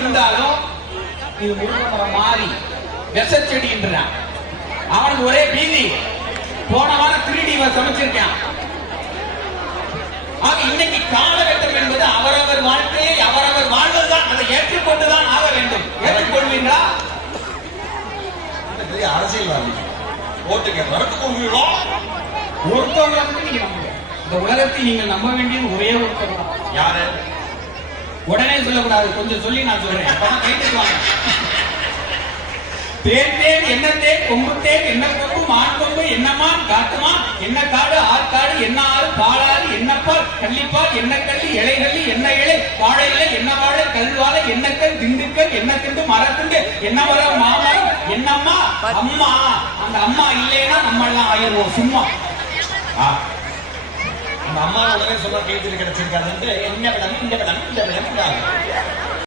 இருந்தாலும் இது முருங்கை மாறி விஷச்செடி என்றான். அவனுக்கு ஒரே பீதி. போன வாரம் 3D சமைச்சிருக்கான். ஆக இன்னைக்கு காலகட்டம் என்பது அவரவர் வாழ்க்கையை அவரவர் வாழ்வதுதான். அதை ஏற்றுக்கொண்டுதான் ஆக வேண்டும். ஏற்றுக்கொள்வீங்களா? அரசியல்வாதி ஓட்டுக்கு வரத்துக்கு ஒருத்தவங்களை வந்து நீங்க நம்புங்க. இந்த உலகத்தை நீங்கள் நம்ப வேண்டியது ஒரே ஒருத்தர் தான். யாரு? உடனே சொல்லக்கூடாது, கொஞ்சம் சொல்லி நான் சொல்றேன். கேட்டுட்டு வாங்க. தேன் என்னத்தேன் கொம்புத்தேன் என்ன கொம்பு மான் கொம்பு என்னமான் காட்டுமான் என்ன காடு ஆற்காடு என்ன ஆறு பாலாறு என்னப்பால் கள்ளிப்பால் என்ன கள்ளி இலைகள்ளி என்ன இலை வாழை இலை என்ன வாழை கல்வாழை என்னக்கல் திண்டுக்கல் என்ன திண்டு மரத்துண்டு என்ன மரம் மாமரம் என்னம்மா அம்மா. அந்த அம்மா இல்லைன்னா நம்ம எல்லாம் ஆயிடுவோம் சும்மா. அந்த அம்மா உடனே சொல்ல கேட்டு கிடைச்சிருக்காரு. என்ன விடம் இந்த விடம் இந்த விடம்